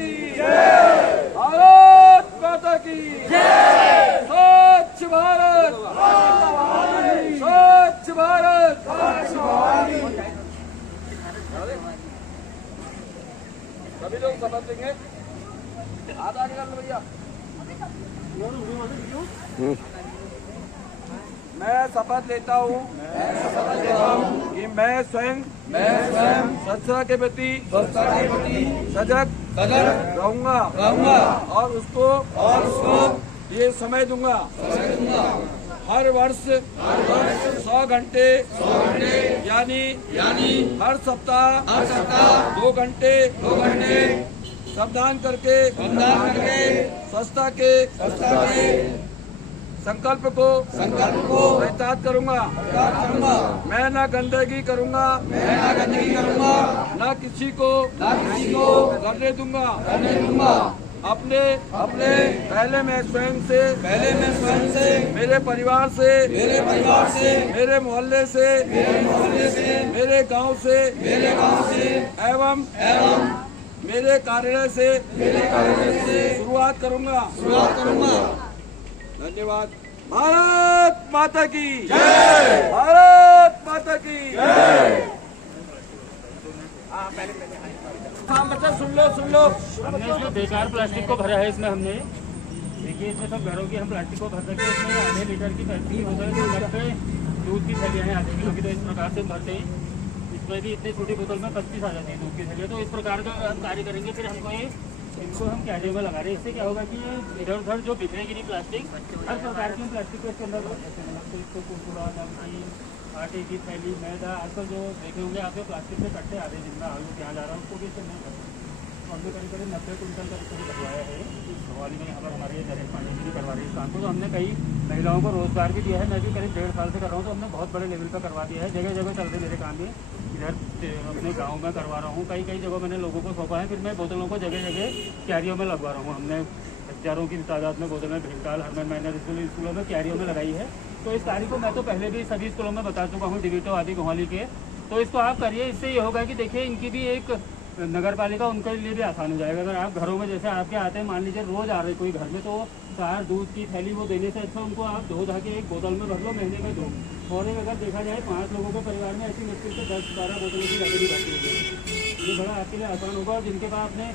की जय, भारत माता की जय, स्वच्छ भारत, स्वच्छ भारत, सभी लोग शपथ लेंगे। आधा निकाल लो भैया। मैं शपथ लेता हूँ कि मैं स्वयं स्वच्छता के प्रति सजग रहूंगा और उसको ये समय दूंगा। हर वर्ष 100 घंटे यानी हर सप्ताह 2 घंटे श्रमदान करके स्वच्छता के संकल्प को प्रचारित करूंगा। मैं न गंदगी करूंगा, न किसी को करने दूंगा। अपने पहले मैं स्वयं से मेरे परिवार से मेरे मोहल्ले से मेरे गांव से एवं मेरे कार्यालय से शुरुआत करूंगा। धन्यवाद। भारत माता की जय, भारत माता की जय। हाँ बच्चा सुन लो। हमने इसमें बेकार प्लास्टिक को भरा है। इसमें हमने देखिए इसमें सब घरों की हम प्लास्टिक को भर सकते हैं। इसमें आधे लीटर की पैंतीस की बोतल जो लगते दूध की थैलियाँ हैं आधे किलो की, तो इस प्रकार से भरते हैं। इसमें भी इतनी छोटी बोतल में 25 आ जाती है दूध की थैलियाँ। तो इस प्रकार का हम कार्य करेंगे। फिर हमको ये इनको हम कैरियर में लगा रहे हैं। इससे क्या होगा कि इधर उधर जो बिखरेगी नहीं प्लास्टिक, हर प्रकार की प्लास्टिक को इसके अंदर इसको कुरकुरा, नमकीन, आटे की थैली, मैदा, आजकल जो देखे होंगे आपके प्लास्टिक से कट्टे आधे जितना आलू यहाँ जा रहा है उसको भी इससे नहीं करते। तो हमने करीब 90 कुंटल का इसको करवाया है। भवाली में यहाँ पर हमारे दरेज पानी भी करवा रही है इस काम को। तो हमने कई महिलाओं को रोजगार भी दिया है। मैं भी करीब 1.5 साल से कर रहा हूँ। तो हमने बहुत बड़े लेवल पर करवा दिया है। जगह जगह चल रहे मेरे काम में। इधर अपने गांव में करवा रहा हूँ। कई जगह मैंने लोगों को सौंपा है। फिर मैं बोतलों को जगह जगह क्यारियों में लगवा रहा हूँ। हमने हजारों की तादाद में बोतलें भीमताल, हरमन माइनर स्कूलों में क्यारियों में लगाई है। तो इस कार्य को मैं तो पहले भी सभी स्कूलों में बता चुका हूँ, डिविटो आदि मोहाली के। तो इसको आप करिए। इससे ये होगा कि देखिए इनकी भी एक नगर पालिका उनके लिए भी आसान हो जाएगा। अगर आप घरों में जैसे आपके आते हैं, मान लीजिए रोज आ रहे कोई घर में, तो सार दूध की थैली वो देने से अच्छा उनको आप धो धा के एक बोतल में भर लो, महीने में दो। और एक अगर देखा जाए 5 लोगों के परिवार में ऐसी मुश्किल से 10-12 बोतलों की लगेगी भरती है। ये बड़ा आपके लिए आसान होगा। और जिनके पास अपने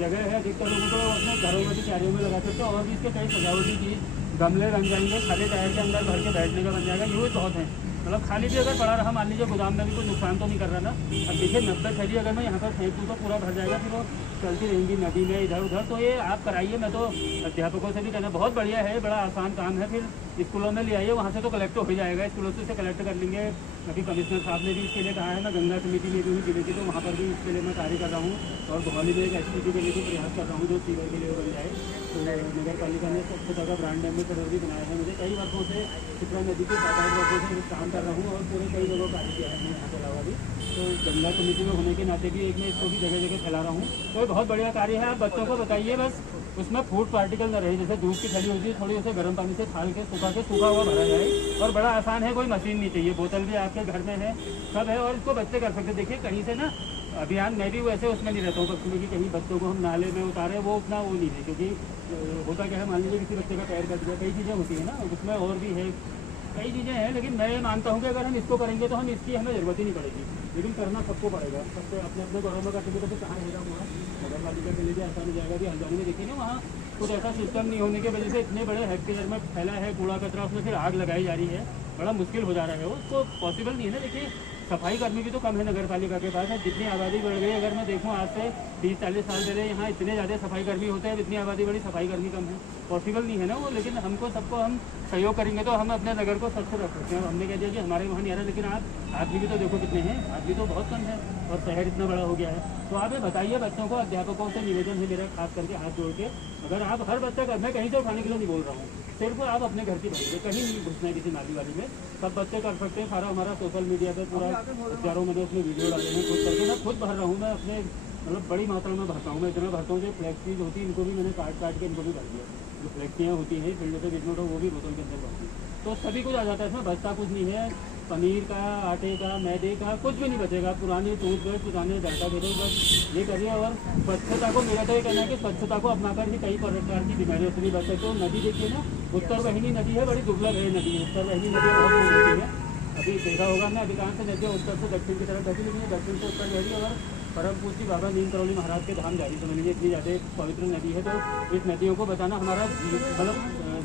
जगह है अधिकतर लोगों को अपने घरों में भी क्यारियों में लगा सकते हो। और भी इसके कई सजावटी चीज़ गमले बन जाएंगे, खाली टायर के अंदर भर के बैठने का बन जाएगा। यूज बहुत है। मतलब खाली भी अगर पड़ा रहा, मान लीजिए गोदाम में भी कोई नुकसान तो नहीं कर रहा ना। अब देखिए 90 थैली अगर मैं यहाँ पर फेंक दूँ तो पूरा भर जाएगा। फिर वो चलती रहेंगी नदी में इधर उधर। तो ये आप कराइए। मैं तो अध्यापकों से भी कहना बहुत बढ़िया है, बड़ा आसान काम है। फिर स्कूलों में ले आइए, वहाँ से तो कलेक्ट हो जाएगा। स्कूलों से इसे कलेक्ट कर लेंगे। अभी कमिश्नर साहब ने भी इसके लिए कहा है। मैं गंगा समिति में भी जिले की, तो वहाँ पर भी इसके लिए मैं कार्य कर रहा हूँ। और भवाली में एक SPT के लिए भी प्रयास कर रहा हूँ जो सीवर के लिए बन जाए। तो नगर पालिका ने स्वच्छता का ब्रांड एम्बेसडर भी बनाया है। मुझे कई वर्षों से चित्रा नदी के 7-8 वर्षों से काम कर रहा हूँ और पूरे कई जगह कार्य किया है मैं यहाँ के अलावा भी। तो गंगा समिति में होने के नाते भी एक मैं इसको भी जगह जगह फैला रहा हूँ। तो ये बहुत बढ़िया कार्य है। आप बच्चों को बताइए, बस उसमें फूड पार्टिकल न रहे। जैसे दूध की थैली होती है, थोड़ी उसे गर्म पानी से छाल के सूखा हुआ भरा जाए। और बड़ा आसान है, कोई मशीन नहीं चाहिए। बोतल भी आपके घर में है, सब है। और इसको बच्चे कर सकते। देखिए कहीं से ना अभियान मैं भी वैसे उसमें नहीं रहता हूँ बच्चों में कि कहीं बच्चों को हम नाले में उतारे, वो उतना वो नहीं है। क्योंकि होता क्या है, मान लीजिए किसी बच्चे का पैर कट गया, कई चीज़ें होती है ना उसमें, और भी है कई चीज़ें हैं। लेकिन मैं मानता हूँ कि अगर हम इसको करेंगे तो हम इसकी हमें ज़रूरत ही नहीं पड़ेगी। लेकिन करना सबको पड़ेगा। सबसे अपने अपने घरों में करेंगे तो फिर कहाँ रहेगा हुआ। नगर पालिका के लिए भी आसान हो जाएगा। कि हल्द्वानी में देखिए ना, वहाँ कुछ ऐसा सिस्टम नहीं होने की वजह से इतने बड़े हेक्टेयर में फैला है कूड़ा कचरा, उसमें फिर आग लगाई जा रही है। बड़ा मुश्किल हो जा रहा है वो, उसको पॉसिबल नहीं है ना। देखिए सफाई कर्मी भी तो कम है नगर पालिका के पास। जितनी आबादी बढ़ गई, अगर मैं देखूँ आज से 30-40 साल पहले यहाँ इतने ज़्यादा सफाई कर्मी होते हैं, इतनी आबादी बड़ी सफाई कर्मी कम है। पॉसिबल नहीं है ना वो। लेकिन हमको सबको हम सहयोग करेंगे तो हम अपने नगर को स्वच्छ रख सकते हैं। हमने कह दिया कि हमारे वहाँ नहीं आ रहा, लेकिन आप आदमी भी तो देखो कितने हैं, आदमी तो बहुत कम है और शहर इतना बड़ा हो गया है। तो आप ये बताइए बच्चों को, अध्यापकों से निवेदन है मेरा खास करके हाथ जोड़ के, अगर आप हर बच्चा का, मैं कहीं से उठाने के लिए नहीं बोल रहा हूँ, सिर्फ आप अपने घर की भरेंगे, कहीं नहीं घुसना है किसी नाली वाली में। सब बच्चे कर सकते हैं। सारा हमारा सोशल मीडिया पे पूरा हजारों मैंने उसमें वीडियो डाले हैं खुद करके। मैं खुद भर रहा हूँ। मैं अपने मतलब बड़ी मात्रा में भरता हूँ। मैं इतना भरता हूँ जो फ्लैक्सीज होती है इनको भी मैंने काट के इनको भी भर दिया। जो फ्लैक्सियाँ होती हैं फील्ड पे बिजनोट, वो भी बोतल के अंदर भरती है। तो सभी कुछ आ जाता है, इसमें बचता कुछ नहीं है। पनीर का, आटे का, मैदे का कुछ भी नहीं बचेगा। पुराने टूथब्रश, पुराने डाटा भेजे बस ये करिए। और स्वच्छता को, मेरा तो ये कहना है कि स्वच्छता को अपनाकर ही कई प्रकार की बीमारियों से भी बच सकते हो। नदी देखिए ना, उत्तर वाहिनी नदी है, बड़ी दुर्लभ है नदी। उत्तर वाहिनी नदी बहुत कम होती है। अभी देखा होगा हमने, अधिकांश नदियाँ उत्तर से दक्षिण की तरफ बहती, लेकिन दक्षिण से उत्तर बह रही है। और परम पूज्य बाबा नीम करौली महाराज के धाम जा रही, समझ लीजिए इतनी ज़्यादा पवित्र नदी है। तो इस नदियों को बचाना हमारा मतलब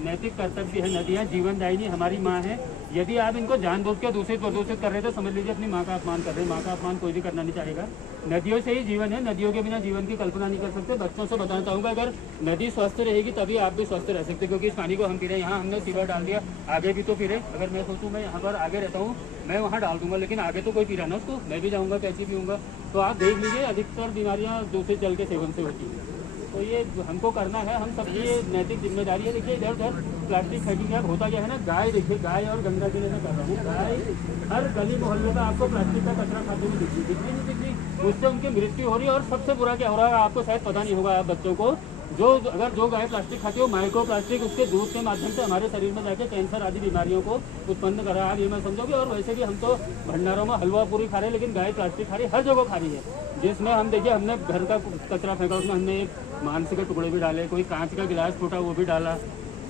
नैतिक कर्तव्य है। नदियाँ जीवनदायिनी हमारी माँ है। यदि आप इनको जानबूझ के दूषित प्रदूषित कर रहे हैं तो समझ लीजिए अपनी माँ का अपमान कर रहे हैं। माँ का अपमान कोई भी करना नहीं चाहेगा। नदियों से ही जीवन है, नदियों के बिना जीवन की कल्पना नहीं कर सकते। बच्चों से बताना चाहूँगा, अगर नदी स्वस्थ रहेगी तभी आप भी स्वस्थ रह सकते, क्योंकि इस पानी को हम पी रहे हैं। यहाँ हमने सीवर डाल दिया, आगे भी तो पी रहे। अगर मैं सोचूँ मैं यहाँ पर आगे रहता हूँ, मैं वहाँ डाल दूंगा, लेकिन आगे तो कोई पी रहा ना उसको, मैं भी जाऊँगा कैसे पीऊँगा। तो आप देख लीजिए अधिकतर बीमारियाँ दूषित जल के सेवन से होती हैं। तो ये हमको करना है, हम सब ये नैतिक जिम्मेदारी है। देखिए इधर उधर प्लास्टिक फेंकिंग अब होता क्या है ना, गाय देखिए, गाय और गंगा जिले में कर रहा हूँ, गाय हर गली मोहल्ले में आपको प्लास्टिक का कचरा खाते हुए दिख रही, उससे उनकी मृत्यु हो रही है। और सबसे बुरा क्या हो रहा है आपको शायद पता नहीं होगा, आप बच्चों को, जो गाय प्लास्टिक खाती है वो माइक्रो प्लास्टिक उसके दूध के माध्यम से हमारे शरीर में जाके कैंसर आदि बीमारियों को उत्पन्न कर रहा है। ये मैं समझोगे। और वैसे भी हम तो भंडारों में हलवा पूरी खा रहे हैं, लेकिन गाय प्लास्टिक खा रही है, हर जगह खा रही है। जिसमें हम देखिए, हमने घर का कचरा फेंका, उसमें हमने मांस के टुकड़े भी डाले, कोई कांच का गिलास टूटा वो भी डाला,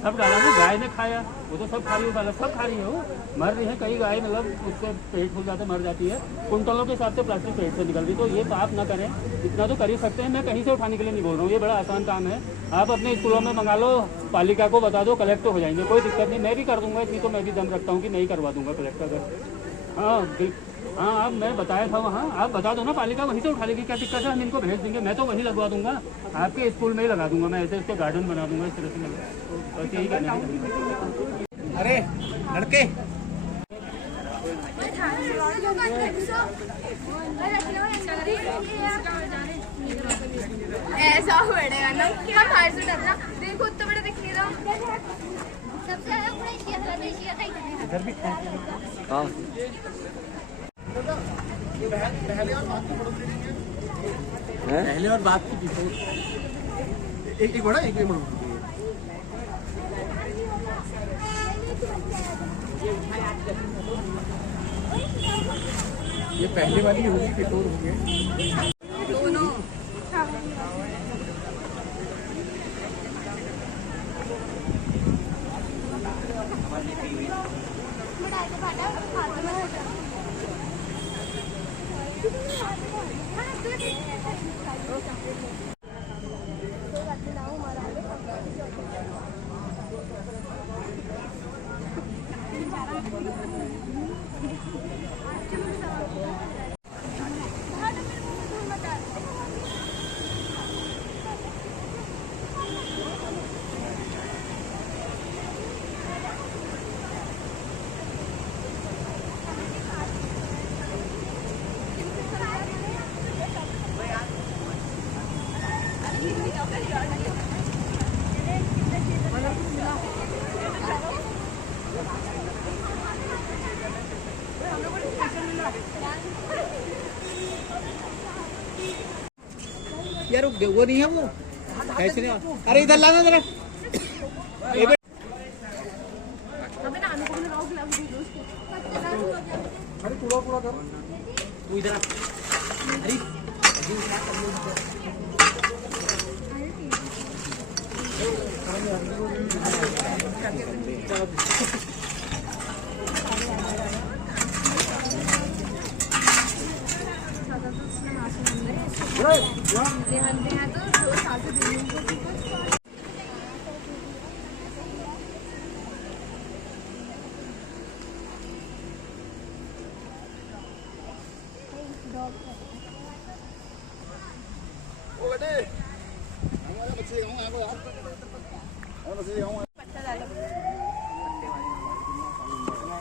सब डाला ना। गाय ने खाया, वो तो सब खा रही है, सब खा रही है, वो मर रही है। कई गाय मतलब उससे पेट फूल जाता है, मर जाती है। कुंटलों के हिसाब से प्लास्टिक पेट से निकल रही। तो ये पाप ना करें, इतना तो कर ही सकते हैं। मैं कहीं से उठाने के लिए नहीं बोल रहा हूँ, ये बड़ा आसान काम है। आप अपने स्कूलों में मंगा लो, पालिका को बता दो, कलेक्ट हो जाएंगे, कोई दिक्कत नहीं। मैं भी कर दूंगा, इतनी तो मैं भी दम रखता हूँ कि मैं ही करवा दूंगा कलेक्ट अगर। हाँ आप मैं बताया था वहाँ, आप बता दो ना, पालिका वहीं से उठा लेगी, क्या दिक्कत है, हम इनको भेज देंगे। मैं तो वहीं लगवा दूंगा, आपके स्कूल में ही लगा दूंगा मैं, ऐसे उसके गार्डन बना दूंगा, इस तरह से लगा। बस यही कहना है। अरे लड़के ऐसा पड़ेगा ना, हम हार से डरना। देखो तो बड़ा दिख नहीं रहा, सबसे ज्यादा पूरा एशिया था, एशिया था इधर भी हाँ पहले और बात की एक बड़ा एक ये पहले वाली होगी कि दो हो गए दोनों। यार वो नहीं है, वो कैसे नहीं। अरे इधर लाना जरा। अरे कूड़ा कूड़ा कर तू इधर। अरे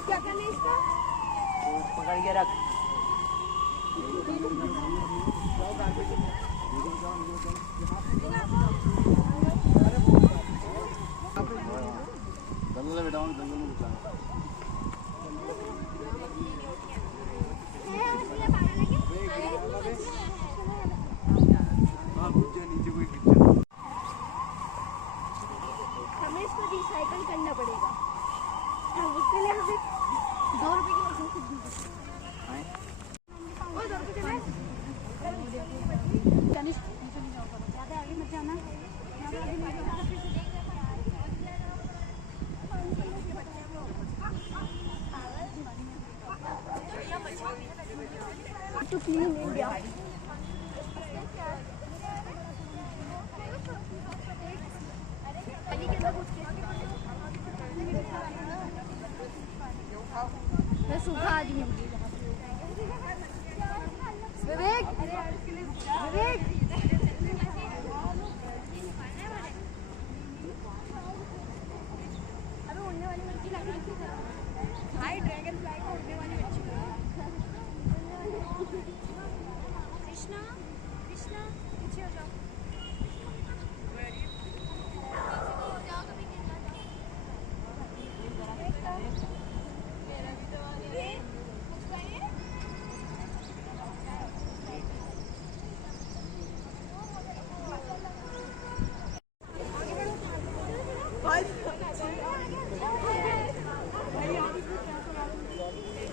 क्या करना है इसका? पकड़ के रख। जंगल में बेटा, जंगल में बेटा। हमें इसको रिसाइकल करना पड़ेगा, उसके लिए हमें 2 रुपए की मशीन To clean India. मैं सूखा आदमी हूँ। विवेक, विवेक। अबे उड़ने वाली मच्छी लग रही थी। हाय ड्रैगन फ्लाई को उड़ने वाली मच्छी। कृष्णा, कृष्णा, पीछे हो जाओ।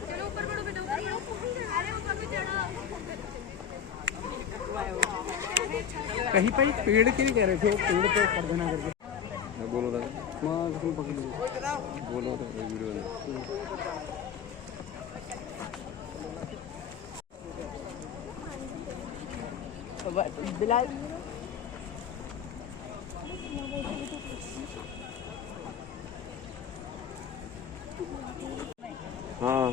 चलो ऊपर बढ़ो बेटा, ऊपर बढ़ो। अरे ऊपर भी चढ़ो। कहीं पे पेड़ के नहीं कह रहे थे, वो पेड़ पे कर देना करके। बोलो था माँ उसको पकड़ लो। बोलो तो वीडियो में बिलाल हाँ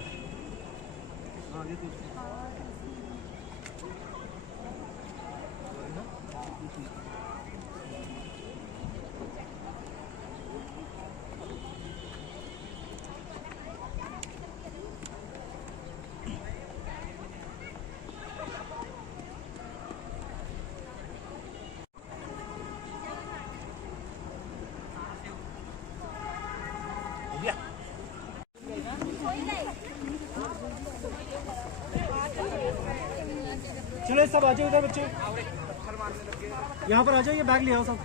चलो सब आ जाओ इधर बच्चे, यहाँ पर आ जाओ, ये बैग ले आओ सब।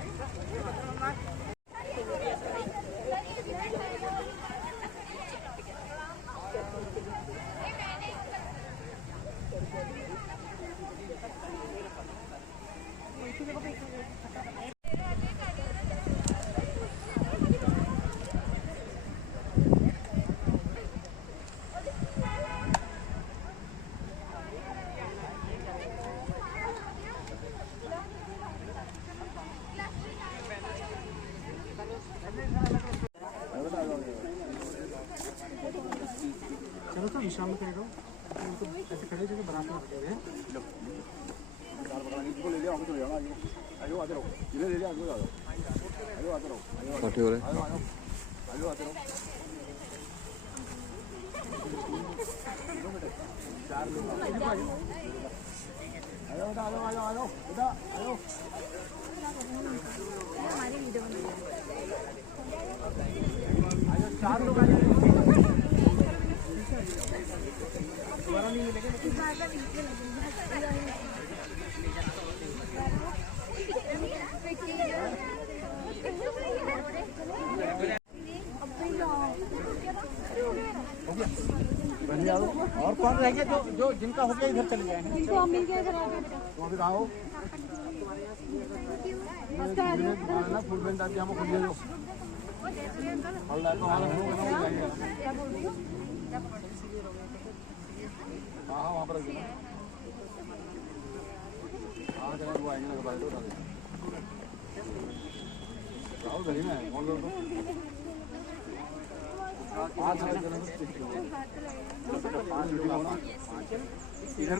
चलो तो विश्राम में करेगा, ऐसे खड़े जगह बराबर में रखे हुए इकट्ठे हो रहे हमारी वीडियो चार लोग आ दोबारा नहीं मिलेगा। और कौन रह गया जो जो जिनका हो गया इधर चले जाएंगे, तो मिल गया इधर आ गया बेटा। तो अभी आओ फुल बेंच आती हम खुल जाओ हाँ वहाँ पर हाँ जगह वो आएंगे घर में कौन लोग पाँच इधर